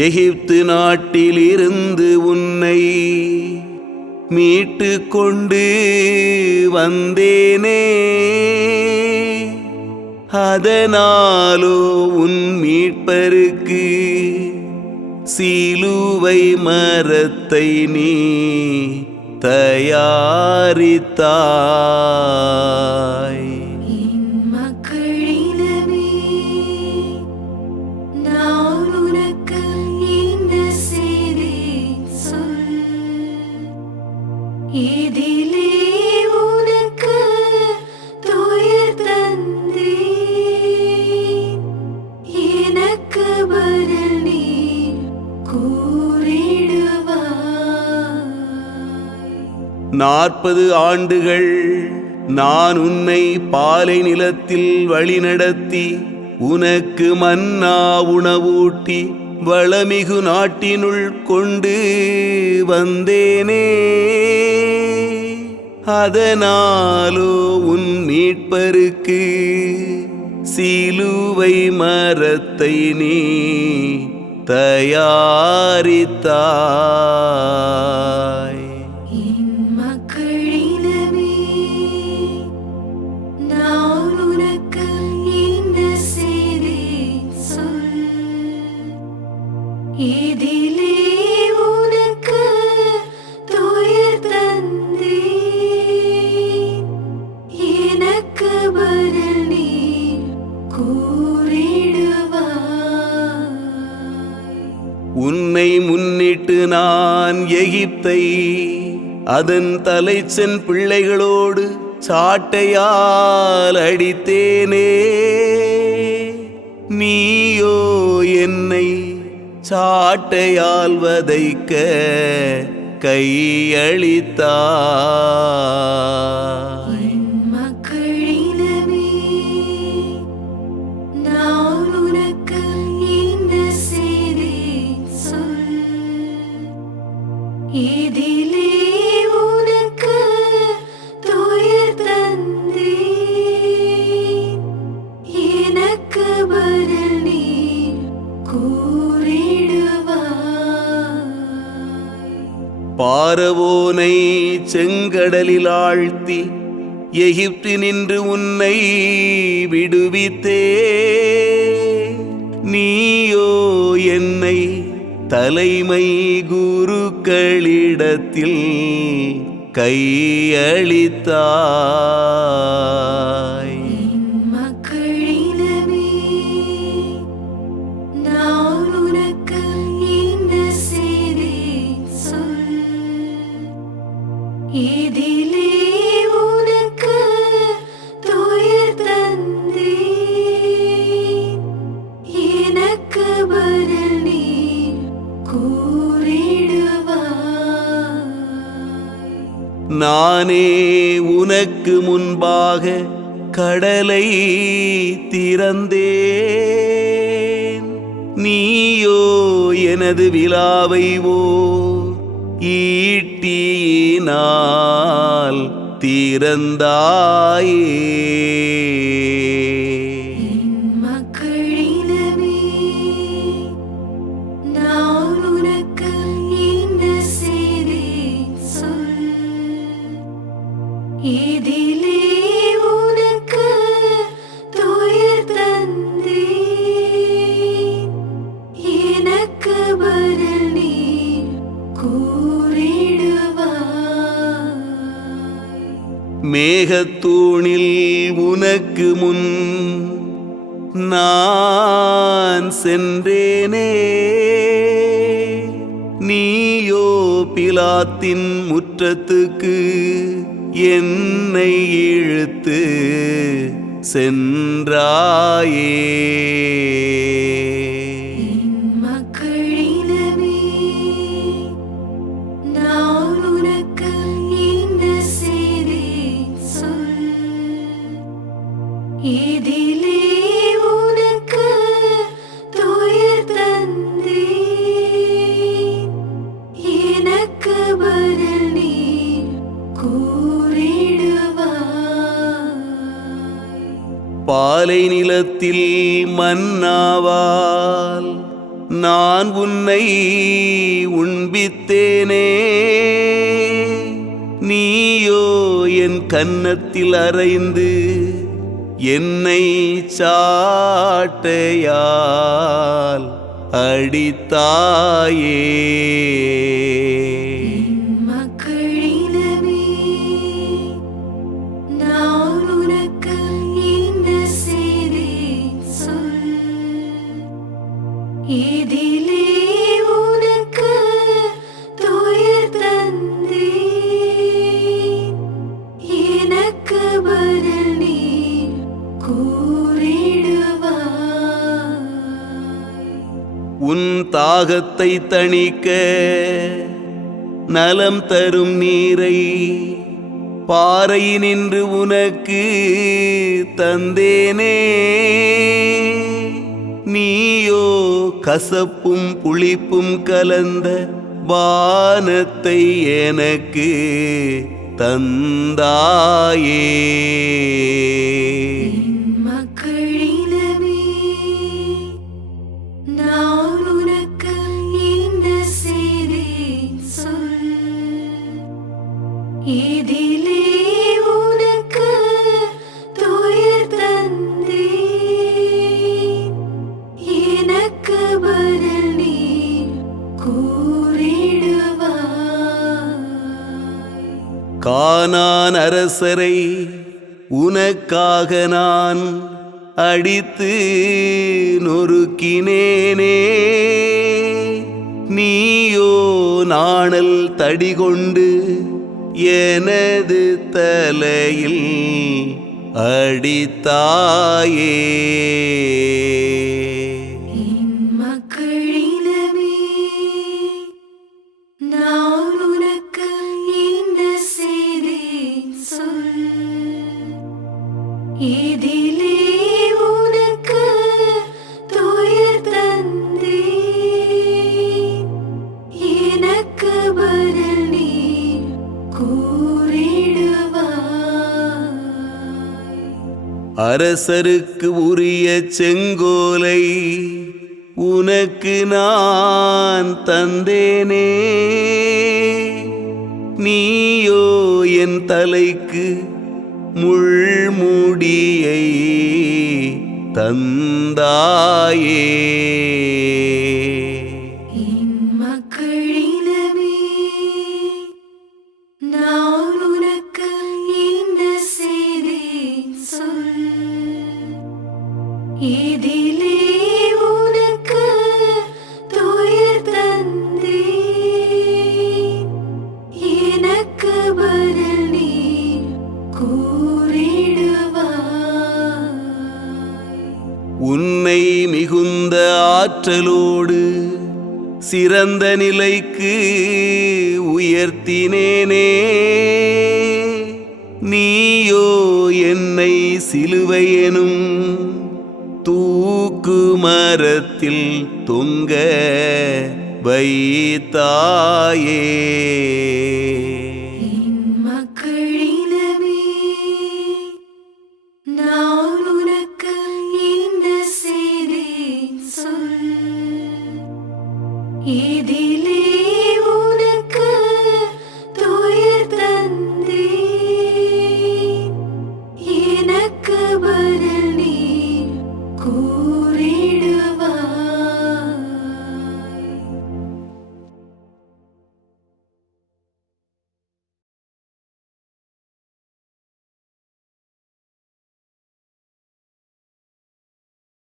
எகிப்து நாட்டிலிருந்து உன்னை மீட்டு கொண்டு வந்தேனே அதனாலோ உன் மீட்பருக்கு சிலுவை மரத்தை நீ தயாரித்தார் நாற்பது ஆண்டுகள் நான் உன்னை பாலை நிலத்தில் வழிநடத்தி உனக்கு மன்னா உணவூட்டி வளமிகு நாட்டினுள் கொண்டு வந்தேனே. அதனாலோ உன் மீட்பருக்கு சிலுவை மரத்தை நீ தயாரித்தா நான் எகிப்தை அதன் தலைச்சன் பிள்ளைகளோடு சாட்டையால் அடித்தேனே. நீயோ என்னை சாட்டையால் வதைக்க கையளித்தா பாரவோனை செங்கடலில் ஆழ்த்தி எகிப்தினின்று உன்னை விடுவித்தே. நீயோ என்னை தலைமை குருக்களிடத்தில் கையளித்தார் நானே உனக்கு முன்பாக கடலை திறந்தேன். நீயோ எனது விழாவை ஓ ஈட்டியினால் திறந்தாயே. மேகத்தூணில் உனக்கு முன் நான் சென்றேனே. நீயோ பிலாத்தின் முற்றத்துக்கு என்னை இழுத்து சென்றாயே. இதிலே உனக்கு துயர் எனக்கு பதில் நீ பாலை நிலத்தில் மன்னாவால் நான் உன்னை உண்பித்தேனே நீயோ என் கன்னத்தில் அறைந்து என்னை சாட்டையால் அடித்தாயே. தாகத்தை தணிக்க நலம் தரும் நீரை பாறையினின்று உனக்கு தந்தேனே. நீயோ கசப்பும் புளிப்பும் கலந்த வானத்தை எனக்கு தந்தாயே. கானான் அரசரை உனக்காக நான் அடித்து நொறுக்கினேனே. நீயோ நாணல் தடிகொண்டு எனது தலையில் அடித்தாயே. அரசருக்கு உரிய செங்கோலை உனக்கு நான் தந்தேனே. நீயோ என் தலைக்கு முள்முடியை தந்தாயே. ஆற்றலோடு சிறந்த நிலைக்கு உயர்த்தினேனே. நீயோ என்னை சிலுவையெனும் தூக்கு மரத்தில் தொங்க வைத்தாயே.